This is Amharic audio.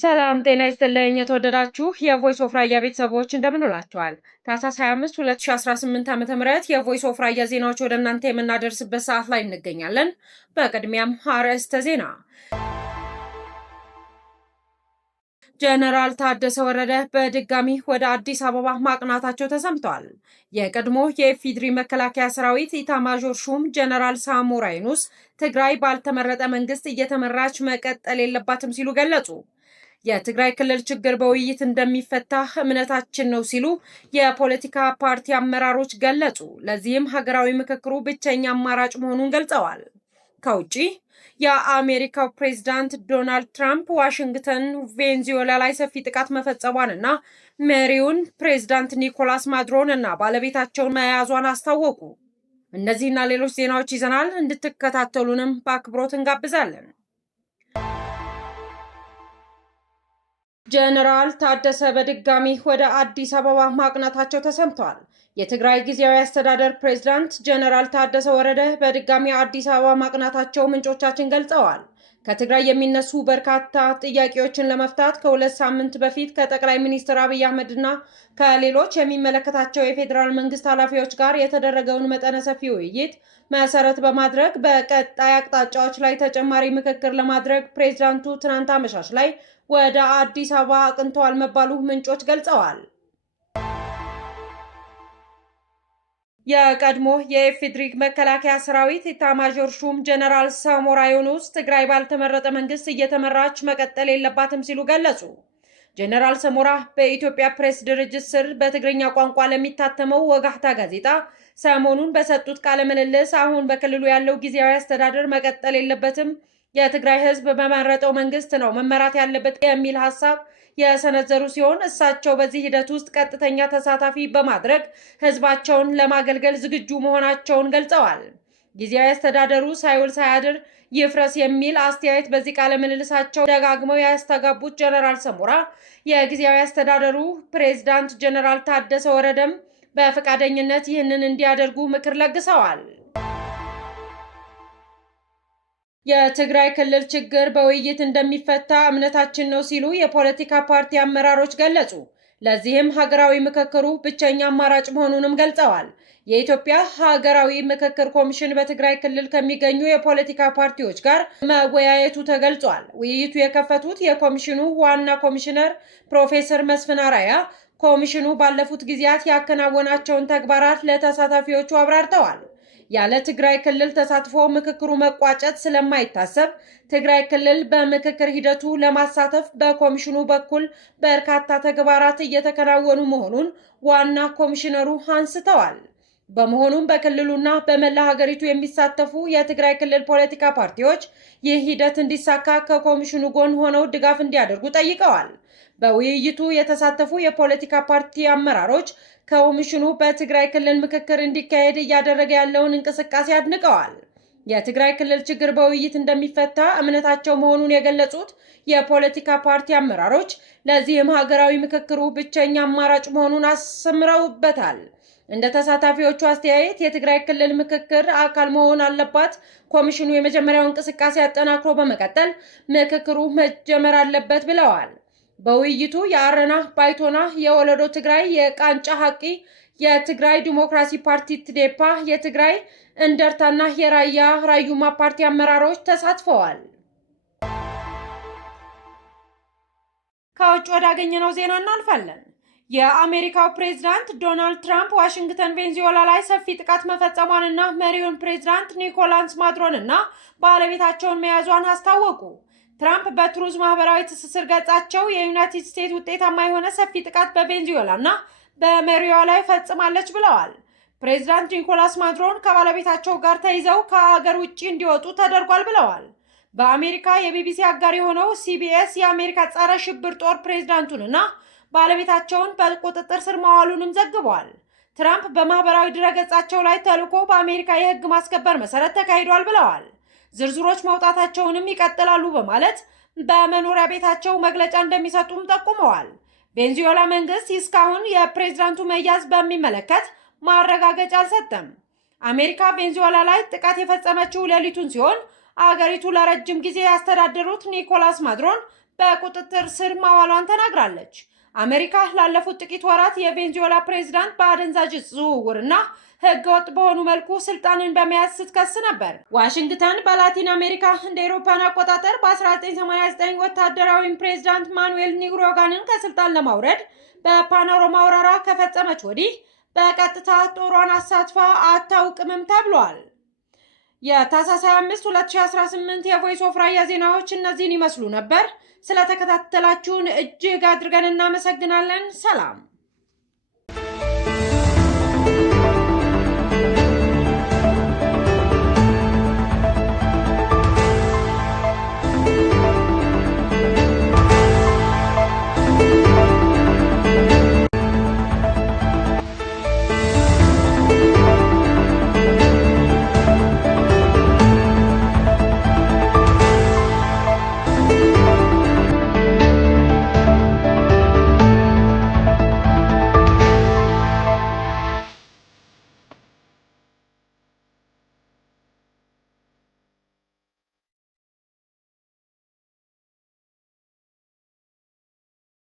ሰላም ጤና ይስጥልኝ። የተወደዳችሁ የቮይስ ኦፍ ራያ ቤተሰቦች እንደምን ውላችኋል? ታህሳስ 25 2018 ዓ.ም የቮይስ ኦፍ ራያ ዜናዎች ወደ እናንተ የምናደርስበት ሰዓት ላይ እንገኛለን። በቅድሚያም አርዕስተ ዜና። ጀነራል ታደሰ ወረደ በድጋሚ ወደ አዲስ አበባ ማቅናታቸው ተሰምቷል። የቀድሞ የኢፌዴሪ መከላከያ ሰራዊት ኢታማዦር ሹም ጀነራል ሳሞራ የኑስ ትግራይ ባልተመረጠ መንግስት እየተመራች መቀጠል የለባትም ሲሉ ገለጹ። የትግራይ ክልል ችግር በውይይት እንደሚፈታ እምነታችን ነው ሲሉ የፖለቲካ ፓርቲ አመራሮች ገለጹ። ለዚህም ሀገራዊ ምክክሩ ብቸኛ አማራጭ መሆኑን ገልጸዋል። ከውጪ የአሜሪካው ፕሬዝዳንት ዶናልድ ትራምፕ ዋሽንግተን ቬንዙዌላ ላይ ሰፊ ጥቃት መፈጸሟን እና መሪውን ፕሬዝዳንት ኒኮላስ ማዱሮን እና ባለቤታቸውን መያዟን አስታወቁ። እነዚህና ሌሎች ዜናዎች ይዘናል። እንድትከታተሉንም በአክብሮት እንጋብዛለን። ጀነራል ታደሰ በድጋሚ ወደ አዲስ አበባ ማቅናታቸው ተሰምቷል። የትግራይ ጊዜያዊ አስተዳደር ፕሬዝዳንት ጀነራል ታደሰ ወረደ በድጋሚ አዲስ አበባ ማቅናታቸው ምንጮቻችን ገልጸዋል። ከትግራይ የሚነሱ በርካታ ጥያቄዎችን ለመፍታት ከ2 ሳምንት በፊት ከጠቅላይ ሚኒስትር አብይ አህመድ እና ከሌሎች የሚመለከታቸው የፌዴራል መንግስት ኃላፊዎች ጋር የተደረገውን መጠነ ሰፊ ውይይት መሰረት በማድረግ በቀጣይ አቅጣጫዎች ላይ ተጨማሪ ምክክር ለማድረግ ፕሬዝዳንቱ ትናንት አመሻሽ ላይ ወደ አዲስ አበባ አቅንተዋል መባሉ ምንጮች ገልጸዋል። የቀድሞ የኢፌዴሪ መከላከያ ሰራዊት ኢታማዦር ሹም ጀነራል ሳሞራ የኑስ ትግራይ ባልተመረጠ መንግስት እየተመራች መቀጠል የለባትም ሲሉ ገለጹ። ጀነራል ሳሞራ በኢትዮጵያ ፕሬስ ድርጅት ስር በትግርኛ ቋንቋ ለሚታተመው ወጋህታ ጋዜጣ ሰሞኑን በሰጡት ቃለ ምልልስ አሁን በክልሉ ያለው ጊዜያዊ አስተዳደር መቀጠል የለበትም፣ የትግራይ ህዝብ በመረጠው መንግስት ነው መመራት ያለበት የሚል ሀሳብ የሰነዘሩ ሲሆን እሳቸው በዚህ ሂደት ውስጥ ቀጥተኛ ተሳታፊ በማድረግ ህዝባቸውን ለማገልገል ዝግጁ መሆናቸውን ገልጸዋል። ጊዜያዊ አስተዳደሩ ሳይውል ሳያድር ይፍረስ የሚል አስተያየት በዚህ ቃለ ምልልሳቸው ደጋግመው ያስተጋቡት ጀነራል ሳሞራ የጊዜያዊ አስተዳደሩ ፕሬዝዳንት ጀነራል ታደሰ ወረደም በፈቃደኝነት ይህንን እንዲያደርጉ ምክር ለግሰዋል። የትግራይ ክልል ችግር በውይይት እንደሚፈታ እምነታችን ነው ሲሉ የፖለቲካ ፓርቲ አመራሮች ገለጹ። ለዚህም ሀገራዊ ምክክሩ ብቸኛ አማራጭ መሆኑንም ገልጸዋል። የኢትዮጵያ ሀገራዊ ምክክር ኮሚሽን በትግራይ ክልል ከሚገኙ የፖለቲካ ፓርቲዎች ጋር መወያየቱ ተገልጿል። ውይይቱ የከፈቱት የኮሚሽኑ ዋና ኮሚሽነር ፕሮፌሰር መስፍን አራያ ኮሚሽኑ ባለፉት ጊዜያት ያከናወናቸውን ተግባራት ለተሳታፊዎቹ አብራርተዋል። ያለ ትግራይ ክልል ተሳትፎ ምክክሩ መቋጨት ስለማይታሰብ ትግራይ ክልል በምክክር ሂደቱ ለማሳተፍ በኮሚሽኑ በኩል በርካታ ተግባራት እየተከናወኑ መሆኑን ዋና ኮሚሽነሩ አንስተዋል። በመሆኑም በክልሉና በመላ ሀገሪቱ የሚሳተፉ የትግራይ ክልል ፖለቲካ ፓርቲዎች ይህ ሂደት እንዲሳካ ከኮሚሽኑ ጎን ሆነው ድጋፍ እንዲያደርጉ ጠይቀዋል። በውይይቱ የተሳተፉ የፖለቲካ ፓርቲ አመራሮች ኮሚሽኑ በትግራይ ክልል ምክክር እንዲካሄድ እያደረገ ያለውን እንቅስቃሴ አድንቀዋል። የትግራይ ክልል ችግር በውይይት እንደሚፈታ እምነታቸው መሆኑን የገለጹት የፖለቲካ ፓርቲ አመራሮች ለዚህም ሀገራዊ ምክክሩ ብቸኛ አማራጭ መሆኑን አስምረውበታል። እንደ ተሳታፊዎቹ አስተያየት የትግራይ ክልል ምክክር አካል መሆን አለባት። ኮሚሽኑ የመጀመሪያው እንቅስቃሴ አጠናክሮ በመቀጠል ምክክሩ መጀመር አለበት ብለዋል። በውይይቱ የአረና ባይቶና፣ የወለዶ ትግራይ፣ የቃንጫ ሀቂ፣ የትግራይ ዲሞክራሲ ፓርቲ ትዴፓ፣ የትግራይ እንደርታና የራያ ራዩማ ፓርቲ አመራሮች ተሳትፈዋል። ከውጭ ወዳገኘነው ዜና እናልፋለን። የአሜሪካው ፕሬዝዳንት ዶናልድ ትራምፕ ዋሽንግተን ቬንዙዌላ ላይ ሰፊ ጥቃት መፈጸሟንና መሪውን ፕሬዝዳንት ኒኮላስ ማዱሮን እና ባለቤታቸውን መያዟን አስታወቁ። ትራምፕ በትሩዝ ማህበራዊ ትስስር ገጻቸው የዩናይትድ ስቴትስ ውጤታማ የሆነ ሰፊ ጥቃት በቬንዙዌላ እና በመሪዋ ላይ ፈጽማለች ብለዋል። ፕሬዝዳንት ኒኮላስ ማዱሮን ከባለቤታቸው ጋር ተይዘው ከሀገር ውጭ እንዲወጡ ተደርጓል ብለዋል። በአሜሪካ የቢቢሲ አጋር የሆነው ሲቢኤስ የአሜሪካ ጸረ ሽብር ጦር ፕሬዝዳንቱንና ባለቤታቸውን በቁጥጥር ስር ማዋሉንም ዘግቧል። ትራምፕ በማህበራዊ ድረገጻቸው ላይ ተልዕኮ በአሜሪካ የህግ ማስከበር መሰረት ተካሂዷል ብለዋል። ዝርዝሮች መውጣታቸውንም ይቀጥላሉ በማለት በመኖሪያ ቤታቸው መግለጫ እንደሚሰጡም ጠቁመዋል። ቬንዙዌላ መንግስት እስካሁን የፕሬዝዳንቱ መያዝ በሚመለከት ማረጋገጫ አልሰጠም። አሜሪካ ቬንዙዌላ ላይ ጥቃት የፈጸመችው ሌሊቱን ሲሆን አገሪቱ ለረጅም ጊዜ ያስተዳደሩት ኒኮላስ ማዱሮን በቁጥጥር ስር ማዋሏን ተናግራለች። አሜሪካ ላለፉት ጥቂት ወራት የቬንዙዌላ ፕሬዝዳንት በአደንዛዥ ዝውውርና ህገወጥ በሆኑ መልኩ ስልጣንን በመያዝ ስትከስ ነበር። ዋሽንግተን በላቲን አሜሪካ እንደ አውሮፓውያን አቆጣጠር በ1989 ወታደራዊ ፕሬዝዳንት ማኑኤል ኒግሮጋንን ከስልጣን ለማውረድ በፓኖራማ ወረራ ከፈጸመች ወዲህ በቀጥታ ጦሯን አሳትፋ አታውቅምም ተብሏል። የታህሳስ 25 2018 የቮይስ ኦፍ ራያ ዜናዎች እነዚህን ይመስሉ ነበር። ስለተከታተላችሁን እጅግ አድርገን እናመሰግናለን። ሰላም።